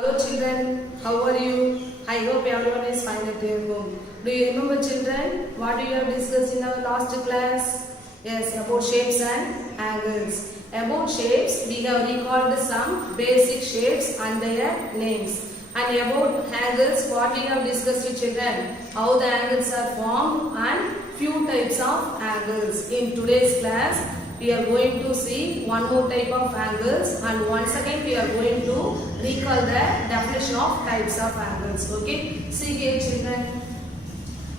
Hello children, how are you? I hope everyone is fine at your home. Do you remember children what we have discussed in our last class? Yes, about shapes and angles. About shapes, we have recalled some basic shapes and their names. And about angles, what we have discussed with children, how the angles are formed and few types of angles. In today's class, we are going to see one more type of angles and once again we are going to recall the definition of types of angles. Okay, see here children,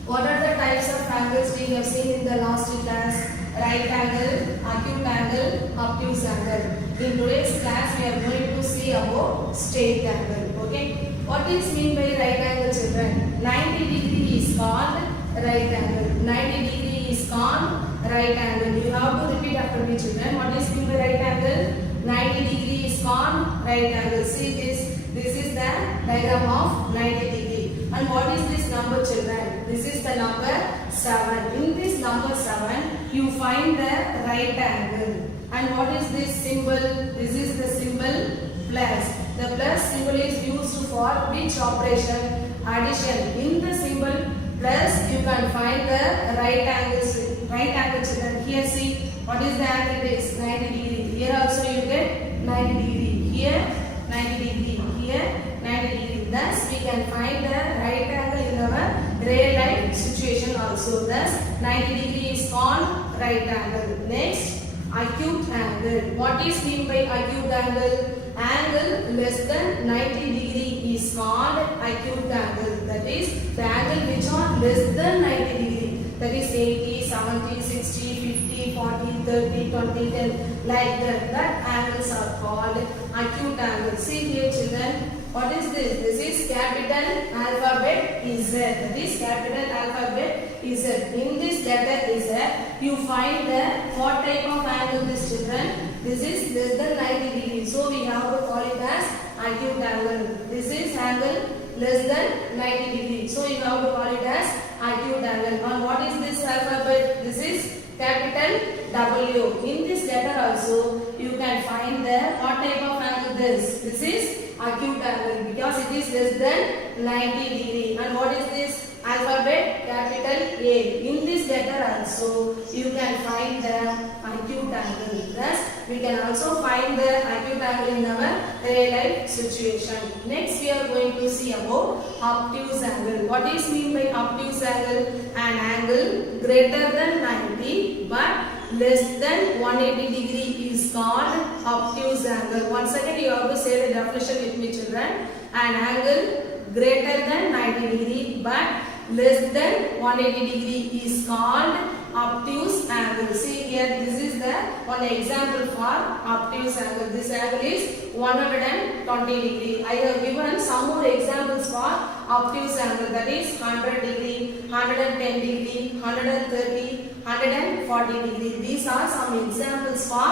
what are the types of angles we have seen in the last class? Right angle, acute angle, obtuse angle. In today's class we are going to see about straight angle. Okay, what is mean by right angle children? 90 degree is called right angle. 90 degree is called right angle. You have to repeat after me children. What is mean by right angle? 90 degree is called right angle. See this. This is the diagram of 90 degree. And what is this number children? This is the number 7. In this number 7, you find the right angle. And what is this symbol? This is the symbol plus. The plus symbol is used for which operation? Addition. In the symbol plus, you can find the right angles. Right angle children. Here see, what is the angle? It is 90 degree. Here also you get 90 degree. Here 90 degree. Here 90 degree. Thus we can find the right angle in our real life situation also. Thus 90 degree is called right angle. Next, acute angle. What is mean by acute angle? Angle less than 90 degree is called acute angle. That is the angle which are less than 90 degree. That is 80, 70, 60, 50, 40, 30, 20, 10, like that. That angles are called acute angle. See here children, what is this? This is capital alphabet Z. That is capital alphabet Z. In this letter Z, you find the what type of angle this children? This is less than 90 degrees. So we have to call it as acute angle. This is angle less than 90 degrees. So you have to call it as acute angle. And what is this alphabet? This is capital W. In this letter also you can find the what type of angle this? This is acute angle because it is less than 90 degree. And what is this? Alphabet capital A. In this letter also you can find the acute angle. Thus we can also find the acute angle in our real life situation. Next we are going to see about obtuse angle. What is mean by obtuse angle? An angle greater than 90 but less than 180 degree is called obtuse angle. Once again you have to say the definition with me children. An angle greater than 90 degree but less than 180 degree is called obtuse angle. See here, this is the one example for obtuse angle. This angle is 120 degree. I have given some more examples for obtuse angle, that is 100 degree, 110 degree, 130, 140 degree. These are some examples for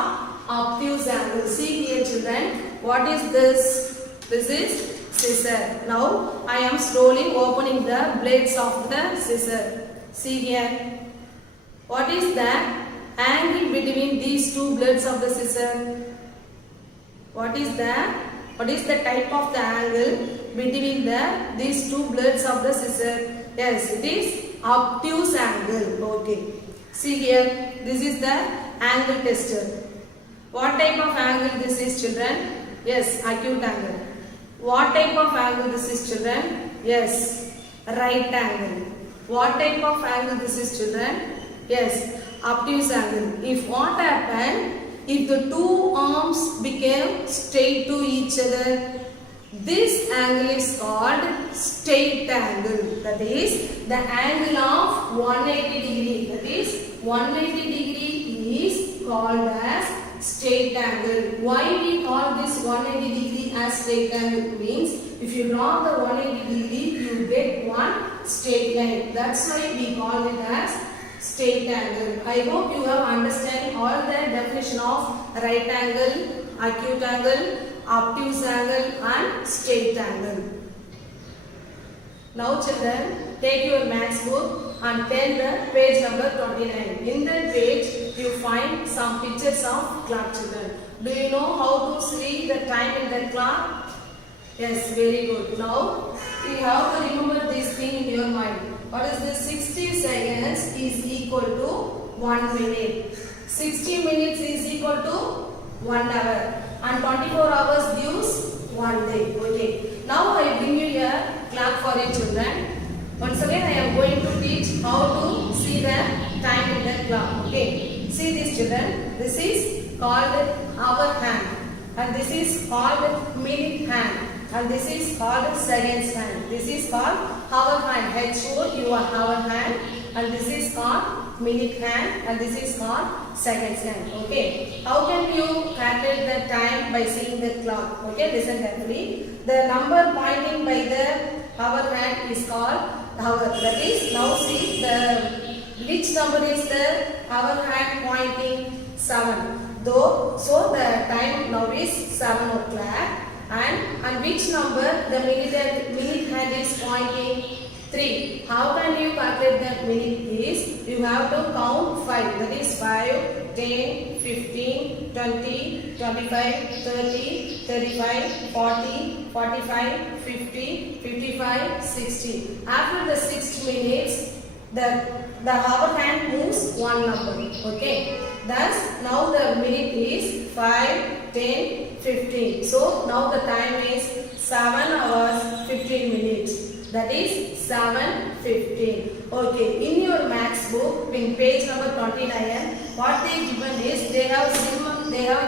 obtuse angle. See here children, what is this? This is scissor. Now I am slowly opening the blades of the scissor. See here. What is the angle between these two blades of the scissor? What is the type of the angle between these two blades of the scissor? Yes, it is obtuse angle. Okay. See here. This is the angle tester. What type of angle this is children? Yes, acute angle. What type of angle this is children? Yes, right angle. What type of angle this is children? Yes, obtuse angle. If what happened, if the two arms became straight to each other, this angle is called straight angle. That is the angle of 180 degree. That is 180 degree is called as straight angle. Why we call this 180 degree as straight angle? Means if you draw the 180 degree you get one straight line. That's why we call it as straight angle. I hope you have understand all the definition of right angle, acute angle, obtuse angle and straight angle. Now children, take your maths book and turn the page number 29. In that page you find some pictures of clock children. Do you know how to see the time in the clock? Yes, very good. Now, you have to remember this thing in your mind. What is this? 60 seconds is equal to 1 minute. 60 minutes is equal to 1 hour. And 24 hours gives 1 day. Okay. Now, I bring you a clock for you children. Once again, I am going to teach how to see the time in the clock. Okay. See this children. This is called hour hand. And this is called minute hand. And this is called seconds hand. This is called hour hand. H-O-U-R, hour hand. And this is called minute hand. And this is called seconds hand. Okay. How can you calculate the time by seeing the clock? Okay. Listen carefully. The number pointing by the hour hand is called hour. That is, now see the which number is the hour hand pointing? 7. Though, so the time now is 7 o'clock. And which number the minute hand is pointing? 3. How can you calculate the minute is? You have to count 5. That is 5, 10, 15, 20, 25, 30, 35, 40, 45, 50, 55, 60. After the 6 minutes, the hour hand moves one number. Okay. Thus, now the minute is 5, 10, 15. So, now the time is 7 hours 15 minutes. That is 7:15. Okay. In your maths book, in page number 29, what they given is they have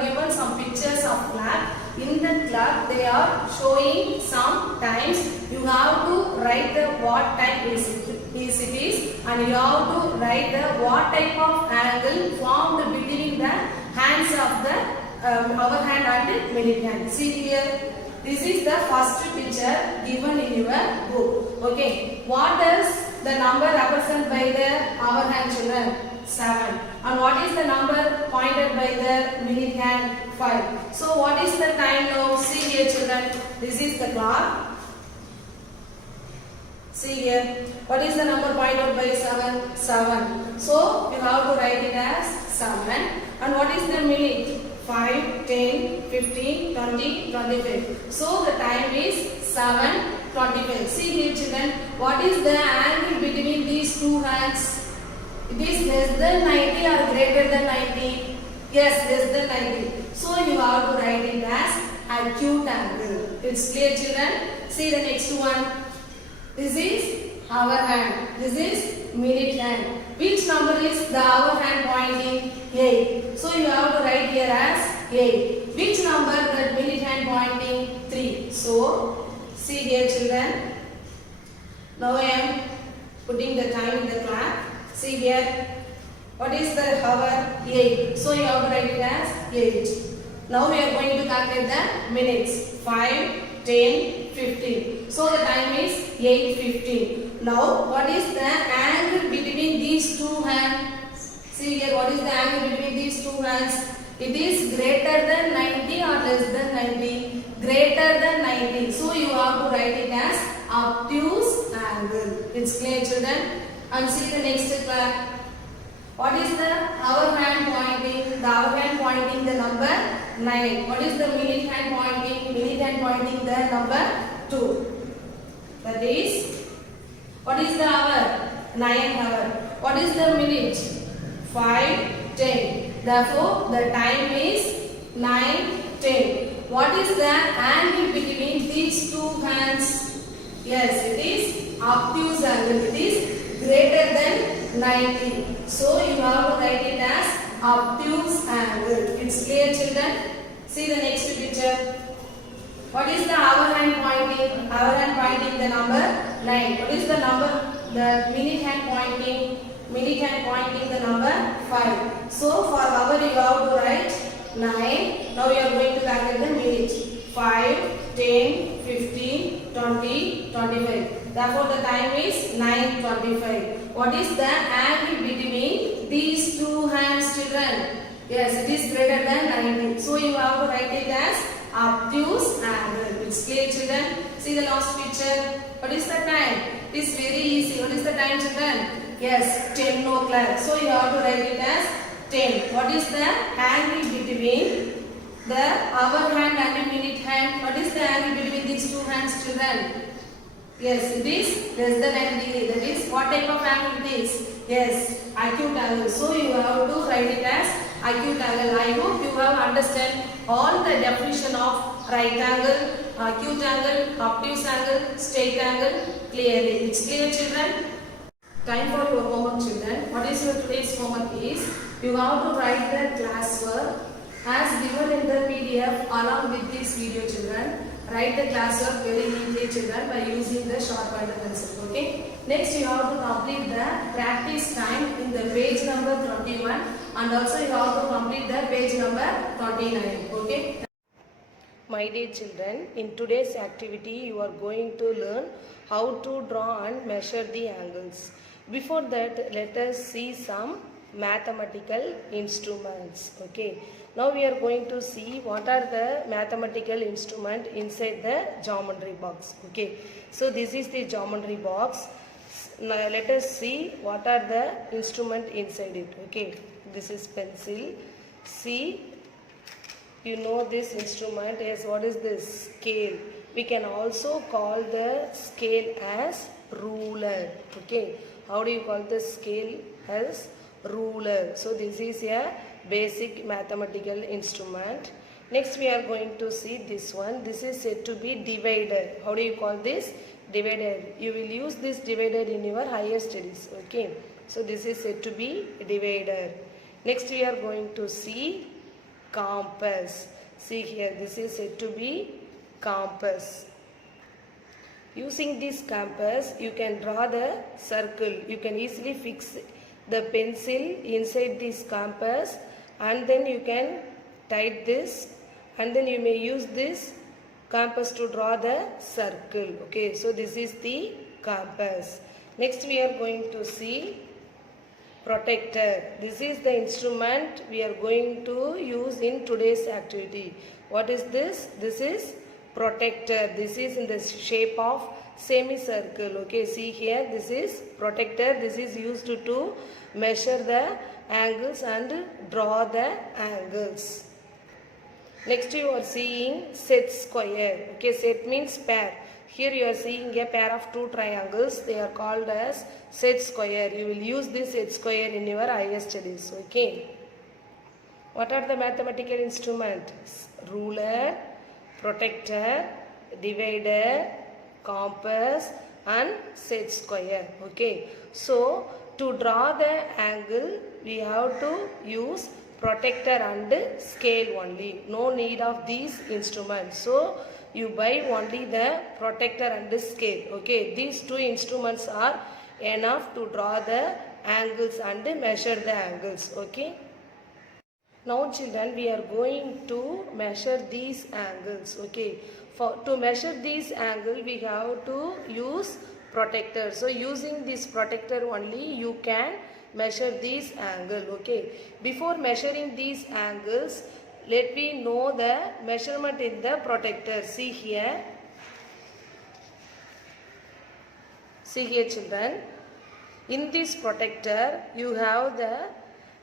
given some pictures of clock. In the clock, they are showing some times. You have to write the what time it is, and you have to write the what type of angle formed between the hands of the hour hand and minute hand. See here, this is the first picture given in your book. Okay, what does the number represented by the hour hand children? 7. And what is the number pointed by the minute hand? 5. So what is the time now? See here children, this is the clock. See here, what is the number pointed by 7? 7. So you have to write it as 7. And what is the minute? 5, 10, 15, 20, 25. So the time is 7:25. See here children, what is the angle between these two hands? It is less than 90 or greater than 90? Yes, less than 90. So you have to write it as acute angle. It's clear children? See the next one. This is hour hand. This is minute hand. Which number is the hour hand pointing? 8. So you have to write here as 8. Which number that minute hand pointing? 3. So see here children. Now I am putting the time in the clock. See here. What is the hour? 8. So you have to write it as 8. Now we are going to calculate the minutes. 5, 10, 15. So the time is 8:15. Now what is the angle between these two hands? See here, what is the angle between these two hands? It is greater than 90 or less than 90? Greater than 90. So you have to write it as obtuse angle. It's clear children? And see the next clock. What is the hour hand pointing? The hour hand pointing the number 9. What is the minute hand pointing? Minute hand pointing the number 2. That is, what is the hour? 9 hour. What is the minute? 5, 10. Therefore, the time is 9, 10. What is the angle between these two hands? Yes, it is obtuse angle. It is greater than 90. So, you have to write it as obtuse angle. It's clear children? See the next picture. What is the hour hand pointing? Hour hand pointing the number 9. What is the number? The minute hand pointing? Minute hand pointing the number 5. So for hour you have to write 9. Now you are going to calculate the minute. 5, 10, 15, 20, 25. Therefore the time is 9:25. What is the angle between these two hands children? Yes, it is greater than 90. So you have to write it as obtuse angle. It's clear children? See the last picture. What is the time? It is very easy. What is the time children? Yes, 10 o'clock. So you have to write it as 10. What is the angle between the hour hand and minute hand. What is the angle between these two hands, children? Yes, it is less than 90 degree. That is what type of angle it is? Yes, acute angle. So you have to write it as acute angle. I hope you have understand all the definition of right angle, acute angle, obtuse angle, straight angle clearly. It's clear, children? Time for your homework, children. What is your today's homework is? You have to write the class work as given in the PDF along with this video, children. Write the class work very neatly, children, by using the sharp pointer pencil. Okay. Next, you have to complete the practice time in the page number 21, and also you have to complete the page number 29. Okay. My dear children, in today's activity, you are going to learn how to draw and measure the angles. Before that, let us see some mathematical instruments. Okay. Now we are going to see what are the mathematical instrument inside the geometry box. Okay. So this is the geometry box. Now let us see what are the instrument inside it. Okay. This is pencil. See, you know this instrument. Yes, what is this? Scale. We can also call the scale as ruler. Okay. How do you call the scale as ruler? So this is a basic mathematical instrument. Next we are going to see this one. This is said to be divider. How do you call this? Divider. You will use this divider in your higher studies. Okay. So this is said to be divider. Next we are going to see compass. See here, this is said to be compass. Using this compass, you can draw the circle. You can easily fix the pencil inside this compass, and then you can tight this, and then you may use this compass to draw the circle. Okay, so this is the compass. Next we are going to see protractor. This is the instrument we are going to use in today's activity. What is this? This is protractor. This is in the shape of semicircle. Okay, see here, this is protractor. This is used to measure the angles and draw the angles. Next you are seeing set square. Okay, set means pair. Here you are seeing a pair of two triangles. They are called as set square. You will use this set square in your higher studies. Okay. What are the mathematical instruments? Ruler, protractor, divider, compass and set square. Okay. So to draw the angle, we have to use protractor and scale only. No need of these instruments. So you buy only the protractor and the scale. Okay. These two instruments are enough to draw the angles and measure the angles. Okay. Now children, we are going to measure these angles. Okay. To measure these angle, we have to use protractor. So using this protractor only, you can measure this angle. Okay. Before measuring these angles, let me know the measurement in the protractor. See here. See here, children. In this protractor, you have the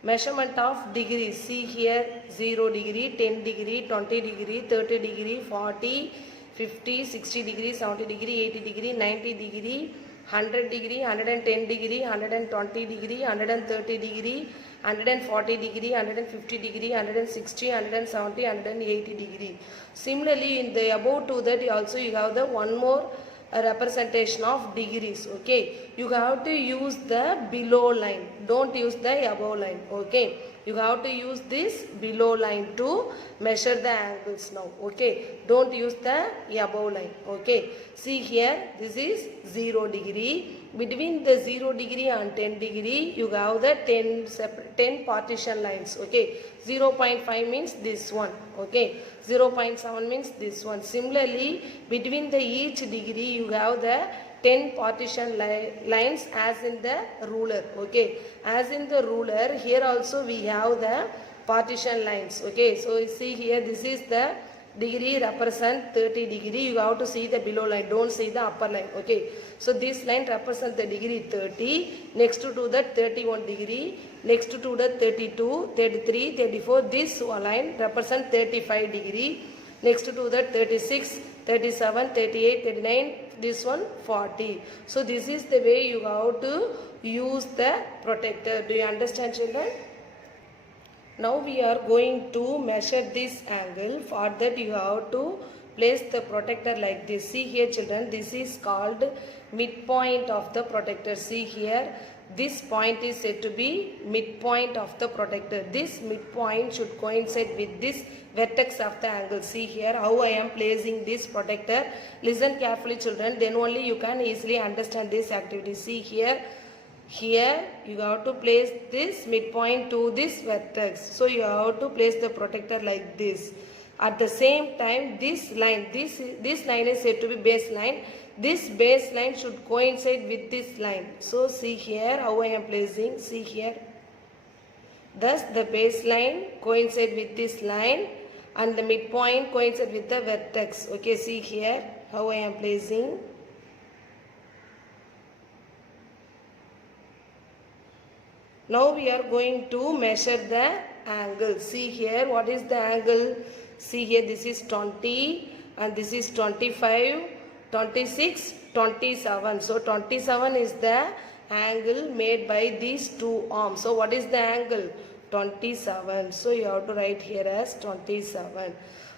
measurement of degrees. See here, 0 degree, 10 degree, 20 degree, 30 degree, 40, 50, 60 degree, 70 degree, 80 degree, 90 degree, 100 degree, 110 degree, 120 degree, 130 degree, 140 degree, 150 degree, 160, 170, 180 degree. Similarly, in the above to that also you have the one more representation of degrees. Okay, you have to use the below line. Don't use the above line. Okay, you have to use this below line to measure the angles now. Okay, don't use the above line. Okay, see here, this is 0 degree. Between the 0 degree and 10 degree, you have the 10 partition lines. Okay, 0.5 means this one. Okay, 0.7 means this one. Similarly, between the each degree, you have the 10 partition lines as in the ruler. Okay, as in the ruler, here also we have the partition lines. Okay, so you see here, this is the degree represent 30 degree. You have to see the below line, don't see the upper line. Okay, so this line represent the degree 30, next to that 31 degree, next to that 32, 33, 34. This line represent 35 degree, next to that 36, 37, 38, 39, this one 40. So this is the way you have to use the protector. Do you understand, children? Now we are going to measure this angle. For that you have to place the protector like this. See here, children, this is called midpoint of the protector. See here, this point is said to be midpoint of the protector. This midpoint should coincide with this vertex of the angle. See here how I am placing this protector. Listen carefully, children, then only you can easily understand this activity. See here, here you have to place this midpoint to this vertex. So you have to place the protector like this. At the same time, this line, this line is said to be baseline. This baseline should coincide with this line. So see here how I am placing. See here. Thus the baseline coincide with this line and the midpoint coincide with the vertex. Okay, see here how I am placing. Now we are going to measure the angle. See here, what is the angle? See here, this is 20 and this is 25, 26, 27. So 27 is the angle made by these two arms. So what is the angle? 27. So you have to write here as 27.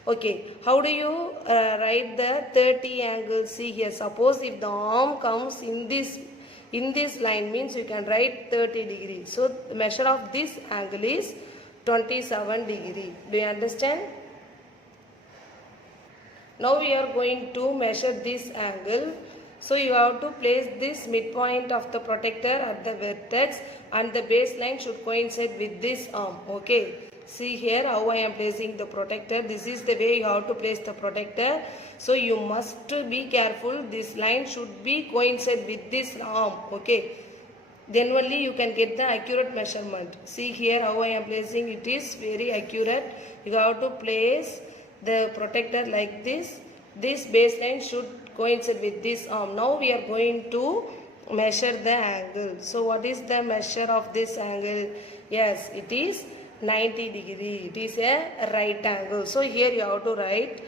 Okay, how do you write the 30 angle? See here, suppose if the arm comes in this line, means you can write 30 degree. So the measure of this angle is 27 degree. Do you understand? Now we are going to measure this angle. So you have to place this midpoint of the protector at the vertex and the baseline should coincide with this arm. Okay, see here how I am placing the protector. This is the way you have to place the protector. So you must be careful. This line should be coincide with this arm. Okay, then only you can get the accurate measurement. See here how I am placing. It is very accurate. You have to place the protector like this. This baseline should coincide with this arm. Now we are going to measure the angle. So what is the measure of this angle? Yes, it is 90 degree. It is a right angle. So here you have to write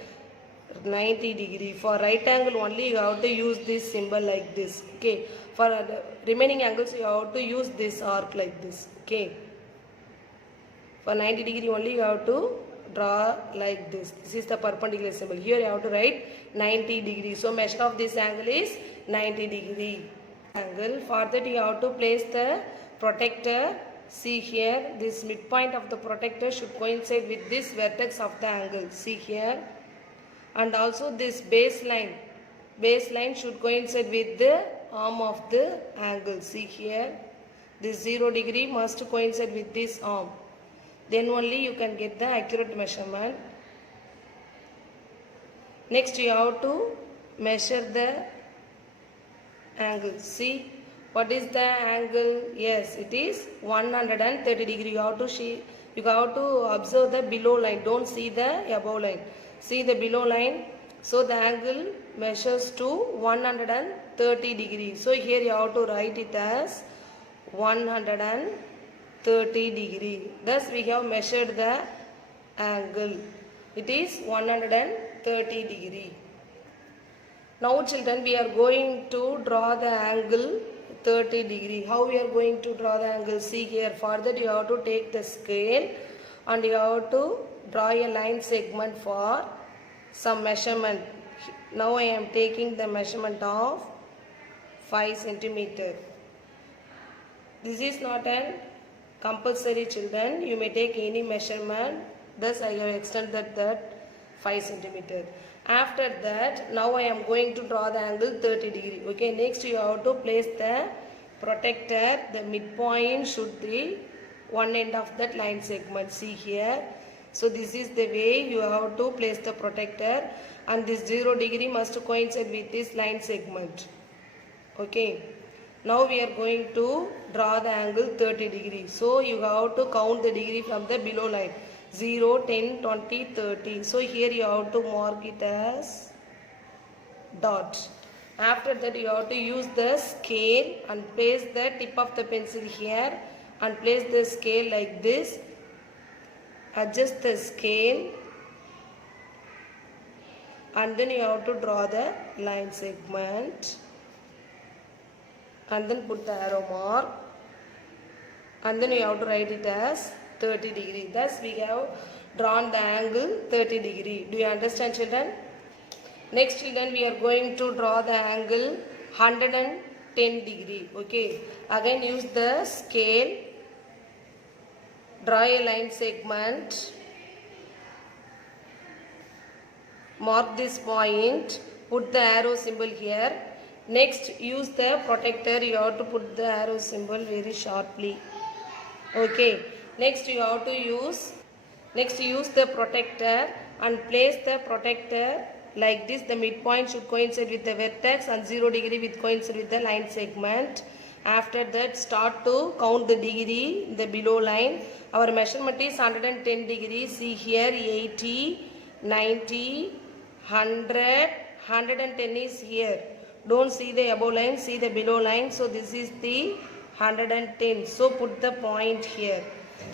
90 degree. For right angle only you have to use this symbol like this. Okay, for the remaining angles you have to use this arc like this. Okay, for 90 degree only you have to draw like this. This is the perpendicular symbol. Here you have to write 90 degree. So measure of this angle is 90 degree angle. For that you have to place the protector. See here, this midpoint of the protector should coincide with this vertex of the angle. See here, and also this baseline should coincide with the arm of the angle. See here, this 0 degree must coincide with this arm. Then only you can get the accurate measurement. Next you have to measure the angle. See, what is the angle? Yes, it is 130 degree. You have to observe the below line. Don't see the above line. See the below line. So the angle measures to 130 degree. So here you have to write it as 130 degree. Thus we have measured the angle. It is 130 degree. Now children, we are going to draw the angle 30 degree. How we are going to draw the angle? See here, for that you have to take the scale and you have to draw a line segment for some measurement. Now I am taking the measurement of 5 centimeter. This is not an compulsory, children. You may take any measurement. Thus I have extended that 5 centimeter. After that, now I am going to draw the angle 30 degree. Okay, next you have to place the protector. The midpoint should be one end of that line segment. See here. So this is the way you have to place the protector, and this 0 degree must coincide with this line segment. Okay. Now we are going to draw the angle 30 degree. So you have to count the degree from the below line. 0, 10, 20, 30. So here you have to mark it as dot. After that you have to use the scale and place the tip of the pencil here and place the scale like this. Adjust the scale and then you have to draw the line segment and then put the arrow mark and then you have to write it as 30 degree. Thus we have drawn the angle 30 degree. Do you understand, children? Next, children, we are going to draw the angle 110 degree. Okay. Again use the scale. Draw a line segment. Mark this point. Put the arrow symbol here. Next, use the protector. You have to put the arrow symbol very sharply. Okay. Next, you have to use the protector and place the protector like this. The midpoint should coincide with the vertex and 0 degree with coincide with the line segment. After that, start to count the degree, the below line. Our measurement is 110 degrees. See here, 80, 90, 100, 110 is here. Don't see the above line, see the below line. So this is the 110. So put the point here.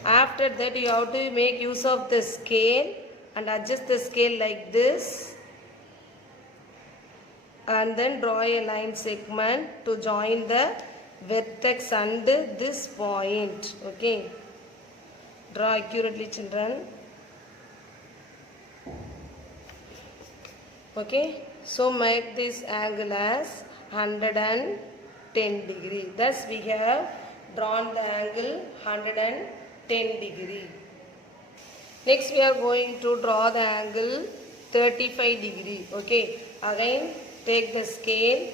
After that, you have to make use of the scale and adjust the scale like this. And then draw a line segment to join the vertex and this point. Okay. Draw accurately, children. Okay. So make this angle as 110 degree. Thus we have drawn the angle 110 degree. Next we are going to draw the angle 35 degree. Okay. Again take the scale,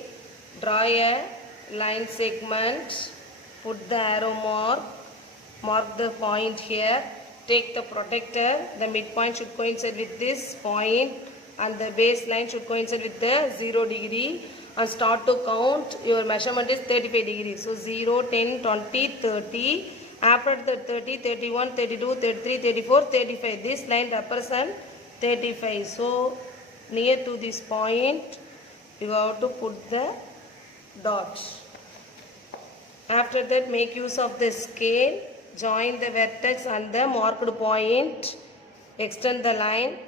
draw a line segment, put the arrow mark the point here, take the protector, the midpoint should coincide with this point and the baseline should coincide with the 0 degree and start to count. Your measurement is 35 degrees. So 0, 10, 20, 30. After the 30, 31, 32, 33, 34, 35. This line represents 35. So near to this point, you have to put the dots. After that, make use of the scale, join the vertex and the marked point, extend the line,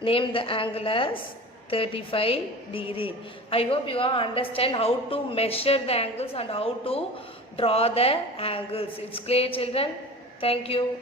name the angle as 35 degree. I hope you all understand how to measure the angles and how to draw the angles. It's clear, children? Thank you.